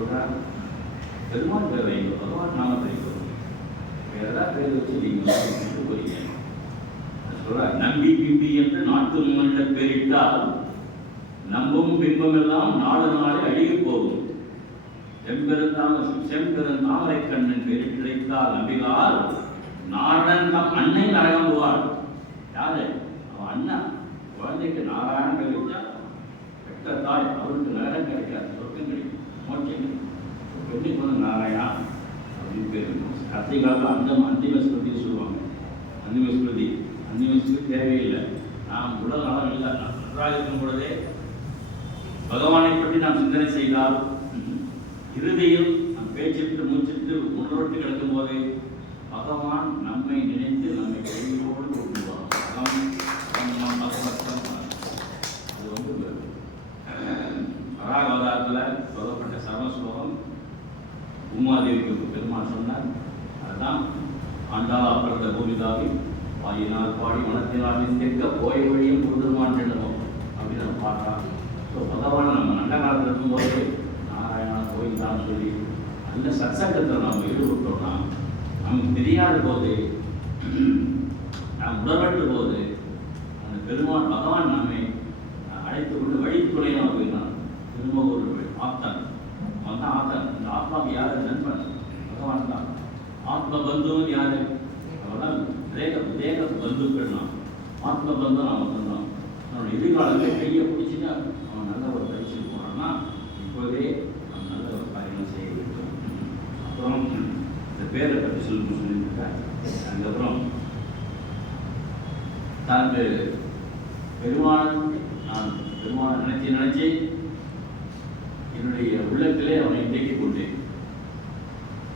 சொல்கிறார், பெருமாள் பேர் வைங்க, பகவான் நாமத்தை வைக்கணும், வேற ஏதாவது பேர் வச்சு நீங்கள் விட்டு போறீங்க சொல்கிறார். நம்பி பிம்பி என்று நாட்டு மன்ற பேரிட்டால் நம்பும் பிம்பம் எல்லாம் நாடு நாளே அழுகி போகும். செம்பெருந்தாமரை கண்ணன் பேரிட்டு கிடைத்தால் நம்பினால் நாரணன் தம் அன்னை நரகம் போவார். யாரு? அவன் அண்ணா. குழந்தைக்கு நாராயணன் பேர் வச்சா பெற்ற தாய், அவருக்கு நரகம் கிடைக்காது, சொர்க்கம் கிடைக்கும், மோட்சம் கிடைக்கும். பெண்ணுக்கு வந்து நாராயணா அப்படின்னு பேர் இருக்கும். கதை காலத்தில் அந்திம ஸ்மிருதி சொல்லுவாங்க. அந்திம ஸ்மிருதி தேவையில்லை. நாம் உடல் நலம் இல்லை, நன்றாக இருக்கும் பொழுதே பகவானை பற்றி நாம் சிந்தனை செய்தால் இறுதியில் நம் பேச்சிட்டு மூச்சிட்டு முன்னோட்டு கிடக்கும் போது பகவான் நம்மை நினைத்து நம்மை கையோடு கொண்டுவார். அது வந்து வராகவதாரத்தில் சொல்லப்பட்ட சர்வஸ்லோகம் உமாதேவிக்கு பெருமாள் சொன்னார். அதுதான் ஆண்டாளா பிறந்த பூமிதாவி வாயினால் பாடி மனத்தினால் தெற்க போய் வழியும் புதுமான் என்னமோ அப்படின்னு நம்ம பார்க்கலாம். ஸோ பகவான் நம்ம நல்ல காலத்தில் இருக்கும்போது நாராயணா கோயில்தான் சொல்லி அந்த சத்சங்கத்தில் நம்ம ஈடுபட்டோம்னா நமக்கு தெரியாத போது நாம் உடற்பட்டு போது அந்த பெருமான் பகவான் நம்மை அழைத்து கொண்டு வழித்துறையாக போயிடலாம். திரும்ப ஒரு ஆத்தன், அவன் தான் ஆத்தன். இந்த ஆத்மாவுக்கு யார் நண்பன்? பகவான் தான். ஆத்ம பந்துவும் யாரு? அவெல்லாம் தேக பந்துக்கள். நாம் ஆத்ம பந்தம் நாம் வந்தோம். அவனோட எதிர்காலத்தில் கையை பிடிச்சிட்டு அவன் நல்ல ஒரு பயிற்சி போனான்னா இப்போதே அவன் நல்ல ஒரு காரியம் செய்ய வேண்டும். அப்புறம் இந்த பேரை பற்றி சொல்லியிருக்கேன். அதுக்கப்புறம் தனக்கு பெருமாள் நான் பெருமாளை நினைச்சு என்னுடைய உள்ளத்திலே அவனை தேக்கிக் கொண்டேன்.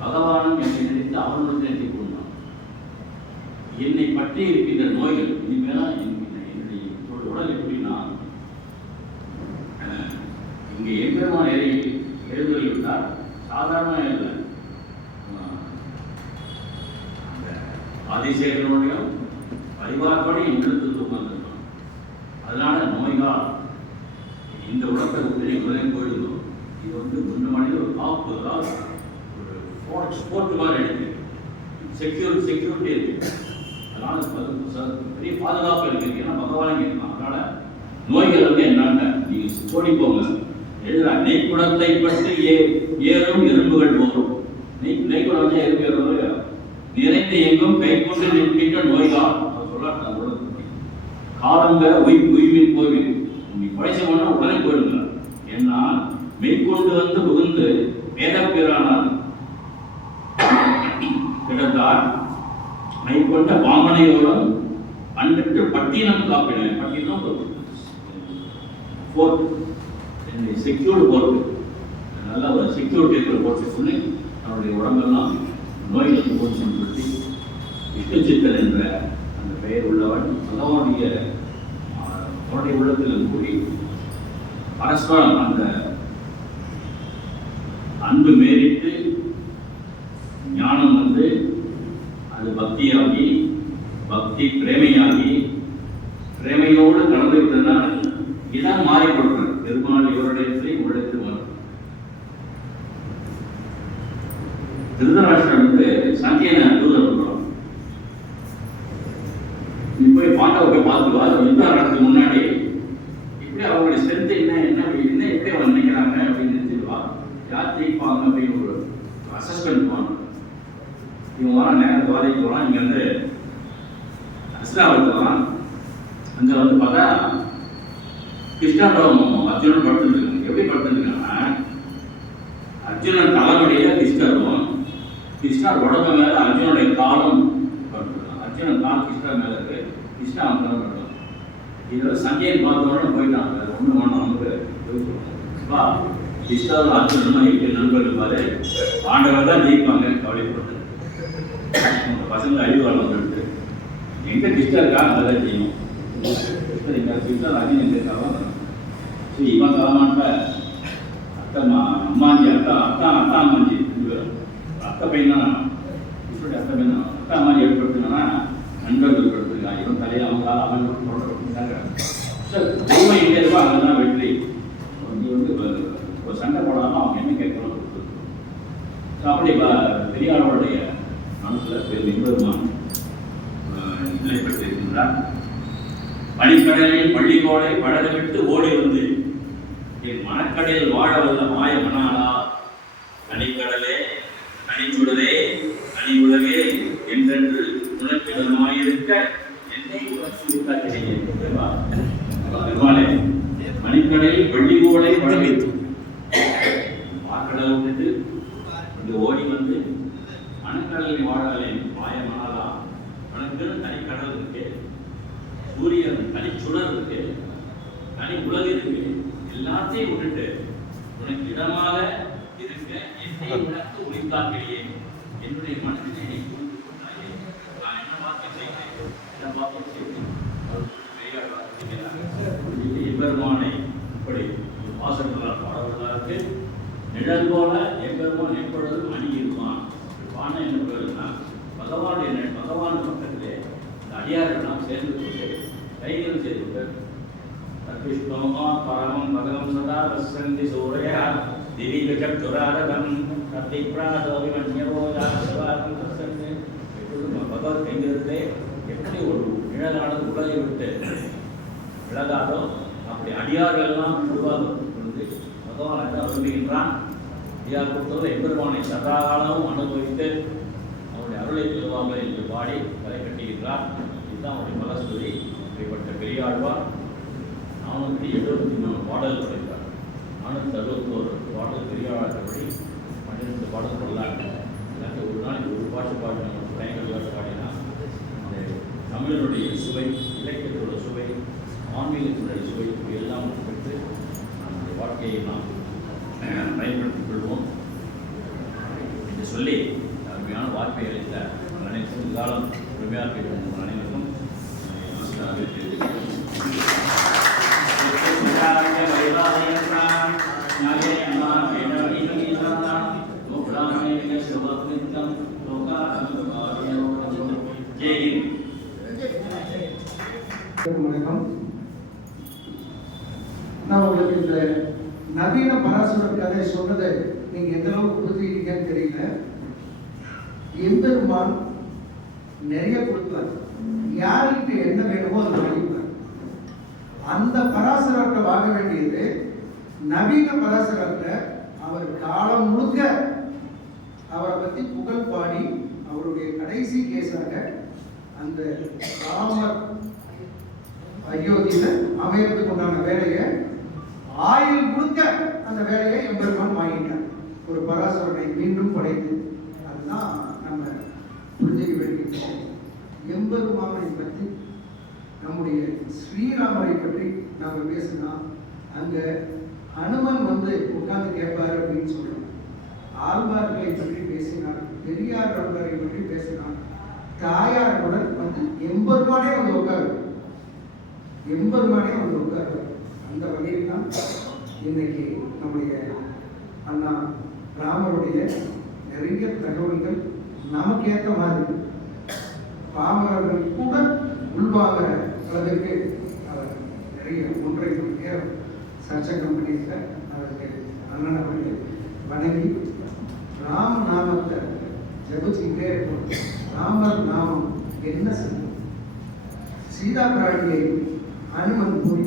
பகவானும் என்னை நினைத்து அவனுடன் தேக்கிக் கொண்டான். என்னை பற்றி இருக்கின்ற நோய்கள் இனிமேலாம் என்னுடைய உடல் எப்படின்னா இங்கே எம்பெருமான் எழுதுவதில் சாதாரண இல்லை, அந்த ஆதிசேகரனுடையும் பரிவாரப்படி இடத்துக்கு உட்கார்ந்துருக்கோம். அதனால நோய்கள் இந்த உலகத்தை விட்டு முதலில் போயிடுவோம். இது வந்து முன்ன மனித ஒரு காப்பு, அதாவது ஒரு ஸ்போர்ட் மாதிரி இருக்கு, செக்யூரிட்டி இருக்கு. அதனால பெரிய பாதுகாப்பு இருக்கு. ஏன்னா பகவானே இருக்கலாம். அதனால நோய்கள் வந்து என்னன்னு நீங்க ஓடி போங்க. எழுதுறா, நெய்க்குடத்தை பற்றி ஏறும் எறும்புகள் போகும். நெய்க்குடம் எறும்பு ஏறும் நிறைந்து எங்கும் கை கொண்டு நிற்கின்ற நோய்கள் சொல்ல காலங்க உயிர்மின் போய்வின் நீ படைச்சவனா உடனே போயிடுங்க. ஏன்னா மெய்கொண்டு வந்து புகுந்து வேதப்பிரானால் கிடந்தார் மைக்கொண்ட வாமனையோடும் அன்றிட்டு பட்டினம் காப்பின. பட்டினம் போர்ட், செக்யூர்டு போர்ட், நல்ல ஒரு செக்யூரிட்டி இருக்கிற போர்ட்டு சொல்லி அவருடைய உடம்பெல்லாம் நோய்களுக்கு போச்சு சொல்லி விஷ்ணுச்சித்தன் என்ற அந்த பெயர் உள்ளவன் பகவானுடைய உள்ளத்தில் கூடி பரஸ்பரம் அந்த அன்பு மேறிட்டு ஞானம் வந்து அது பக்தியாகி, பக்தி பிரேமையாகி, பிரேமையோடு கலந்து விட்டதுன்னா இதான் மாறி கொடுக்குறது. பெருமாள் இவருடைய உள்ளத்தில் வரும். திருதராஷ்டிரன் வந்து சந்தியனை தூதர் கொடுக்குறோம். நீ போய் பாண்டவ போய் பார்த்துவா. யுத்தம் நடத்துக்கு முன்னாடி இப்படி அவங்களுடைய ஸ்ட்ரென்த் என்ன எப்படி அவங்க நினைக்கிறாங்க அப்படின்னு நினைச்சிருவா. யார் ஜெயிப்பாங்க அப்படின்னு ஒரு அசஸ்மெண்ட் போகணும். இவங்க வர நேரத்து வாதிக்கு போகலாம். இங்கே வந்து அஸ்ராவுக்கு வரலாம். அங்கே வந்து பார்த்தா கிருஷ்ணாண்டவம் அர்ஜுனன் படுத்துருக்காங்க. எப்படி படுத்துருக்காங்கன்னா அர்ஜுனன் தலைமுடியில கிருஷ்ணர் உடம்பு மேலே அர்ஜுனுடைய காலம் படுத்துருக்காங்க. அர்ஜுனன் கால் கிருஷ்ணர் மேலே இருக்கு, கிருஷ்ணா அவங்க தான் படுத்துருக்காங்க. இதில் சஞ்சயன் பார்த்தோட போயிட்டாங்க. ஒன்று ஒன்று நமக்கு வா கிருஷ்ணர் அர்ஜுனன் எப்படி நண்பர்கள் பாரு ஆண்டவர் தான் ஜெயிப்பாங்க கவலைப்பட்டு பசங்க அழிவாளம் சொல்லிட்டு எங்க கிருஷ்ணர் இருக்கா அதான் செய்யணும். கிருஷ்ணர் அர்ஜுனன் இருக்காங்க. இவன் காலமாட்ட அம்மாஞ்சி அம்மாஞ்சி அத்தை பையன் தான் அத்தை பையன் தான். அத்தா அம்மாஞ்சி ஏற்படுத்தினா நண்பர்கள் படுத்திருக்கான். இவன் தலையை அவங்க அவன் கொடுத்துட்டாங்க. தெய்வம் எங்கே இருக்கோ அங்கே தான் வெற்றி. நீ வந்து ஒரு சண்டை போடாமல் அவங்க என்ன கேட்கணும் அப்படி பெரியாருடைய மனசில் பெருமான் நிலை பெற்றிருக்கின்றார். பனிக்கடலில் பள்ளிகோடை படகவிட்டு ஓடி வந்து என் மனக்கடலில் வாழ வல்ல மாய மணாலா, தனிக்கடலே தனிச்சுடரே தனி உலகே என்றென்று உனக்கிடமாயிருக்க என்னை பெருமாளே, மணிக்கடலில் பள்ளிகோடை படகவிட்டு மாக்கடல் விட்டுட்டு ஓடி வந்து மனக்கடலில் வாழலே மாய மணாலா, உனக்கு தனிக்கடல் இருக்கு, சூரியன் தனிச்சுடர் இருக்கு, தனி உலகு இருக்கு, எல்லாத்தையும் விட்டுட்டு உனக்கு இடமாக இருக்க என்னை உனக்கு ஒளிந்தாக்கிலேயே என்னுடைய மனதினை நான் என்ன வாக்கியம் செய்கிறேன், என்ன வாக்கியம் செய்கிறேன் எம்பெருமானை இப்படி வாசகர்களால் பாடவர்களாருக்கு நிழல் போல எம்பெருமான் எப்பொழுதும் அணியிருப்பான். பானை என்பதுனா பகவானுடைய பகவான் பக்கத்திலே இந்த அடியார்களெல்லாம் சேர்ந்து கொண்டு கைகள் செய்து கொண்டு விஷ்ணோமா பரமம் பகவம் சதா வசந்தி சூரையா திவிகச்சத்துராரகம் தத்திப்ராதோவிமன்யவோஜாசவாரம் வசந்தி. எப்பொழுதும் பகவத் கைங்கிறதே எப்படி ஒரு நிழலானது உலகை விட்டு விலகாதோ அப்படி அடியார்களெல்லாம் உருவாக கொண்டு பகவான் என்ன விரும்புகின்றான். அடியார் பொறுத்தவரை எம்பெருமானை சதாகாலமும் அனுபவித்து அவருடைய அருளை பெறுவார்கள் என்று பாடி கலை கட்டுகின்றார். இதுதான் அவருடைய பலஸ்துதி. இப்படிப்பட்ட பெரியாழ்வார் 473 பாடல் படைத்தார். 461 பாடல் பெரியாழ்வார்படி 12 பாடல் கொள்ளாங்க. இல்லாட்டி ஒரு நாளைக்கு ஒரு பாட்டு பாடி நம்ம பயங்கர பாட்டு பாடினா அந்த தமிழனுடைய சுவை, இலக்கியத்தோட சுவை, ஆன்மீகத்தினுடைய சுவை எல்லாம் பெற்று நம்முடைய வாழ்க்கையை நாம் பயன்படுத்திக் கொள்வோம் என்று சொல்லி அருமையான வாய்ப்பை அளித்த அனைத்தும் காலம் பெருமையாக கேட்கும் அனைவருக்கும் வணக்கம். நான் உங்களுக்கு இந்த நவீன பராசரர் கதை சொன்னதை நீங்க எந்த அளவுக்கு புரிஞ்சுக்கிட்டீங்கன்னு தெரியல. எம்பெருமான் நிறைய கொடுத்தார், யாருக்கு என்ன வேணுமோ அதை வாங்கிப்பார். அந்த பராசரத்தை வாங்க வேண்டியது நவீன பராசரத்தை அவர் காலம் முழுக்க அவரை பத்தி புகழ் பாடி அவருடைய கடைசி கேஸாக அந்த ராமர் அயோத்தியில அமையறதுக்கு உண்டான வேலையை ஆயுள் முழுக்க அந்த வேலையை எம்பெருமான் வாங்கிட்டார். ஒரு பராசரனை மீண்டும் படைத்து அதுதான் நம்ம புரிஞ்சுக்க வேண்டிய விஷயம். எம்பெருமானை பற்றி நம்முடைய ஸ்ரீராமரை பற்றி நாம பேசினா அங்க ஹனுமன் வந்து உட்கார்ந்து கேட்பாரு அப்படின்னு சொல்றோம். ஆழ்வார்களை பற்றி பேசினார், பெரியார் ஆழ்வாரை பற்றி பேசினார், தாயாருடன் வந்து எம்பெருமானே வந்து உட்காரு, எம்பெருமானே வந்து உட்காரு. அந்த வகையில் தான் இன்னைக்கு நம்முடைய அண்ணா ராமருடைய நிறைய தகவல்கள் நமக்கு ஏற்ற மாதிரி பாமரர்கள் கூட உள்வாங்கிற அளவிற்கு அவர் நிறைய ஒன்றை நேரம் சர்ச்சை கம்பெனியில் அவருக்கு அண்ணன் அவர்கள் வணங்கி ராம நாமத்தை ஜபிச்சுக்கிட்டே இருக்கும். ராமர் நாமம் என்ன செய்யும்? சீதா பிராட்டியை அனுமன் கூறி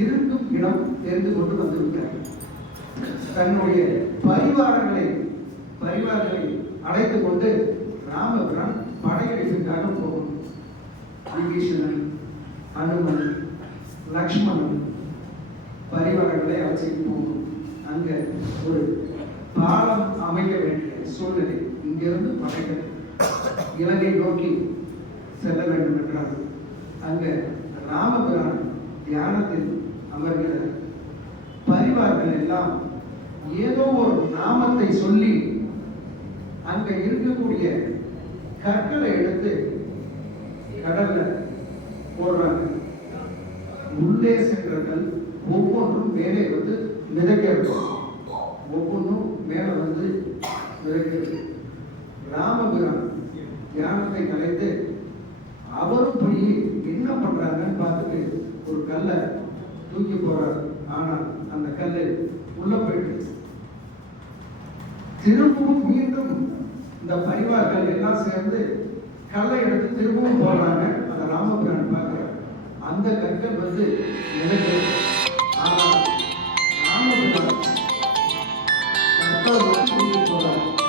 இருக்கும் இடம் தெரிந்து கொண்டு வந்துவிட்டார். தன்னுடைய பரிவாரங்களை அழைத்துக் கொண்டு ராமபிரான் படையெடுப்பிற்காக போகும். விபீஷணன், அனுமன், லக்ஷ்மணன் பரிவாரங்களை அழைச்சிட்டு போகும். அங்க ஒரு பாலம் அமைக்க வேண்டிய சூழ்நிலை. இங்கிருந்து படைகள் இலங்கை நோக்கி செல்ல வேண்டும் என்றால் அங்க ராமபிரான் தியானத்தில் அமர்கிற பரிவார்கள் எல்லாம் ஏதோ ஒரு நாமத்தை சொல்லி அங்க இருக்கக்கூடிய கற்களை எடுத்து கடல்ல போடுறாங்க. உள்ளே சென்றர்கள் ஒவ்வொன்றும் மேலே வந்து மிதக்கிறது, ஒவ்வொன்றும் மேல வந்து மிதக்கிறது. ராமபிரான் தியானத்தை கலைத்து அவரும் போய் என்ன பண்றாங்கன்னு பார்த்துட்டு ஒரு கல்லை தூக்கி போறார். ஆனால் அந்த கல்லு உள்ள போயிட்டு திரும்பவும் மீண்டும் இந்த பரிவார்கள் எல்லாம் சேர்ந்து கல்லை எடுத்து திரும்பவும் போடுறாங்க. அந்த ராமபிரான் பார்க்கிறார். அந்த கற்கள் வந்து நிலைக்கிறது. ஆனால் ராமபிரான் கற்கள் வந்து கூட்டிட்டு போறாரு.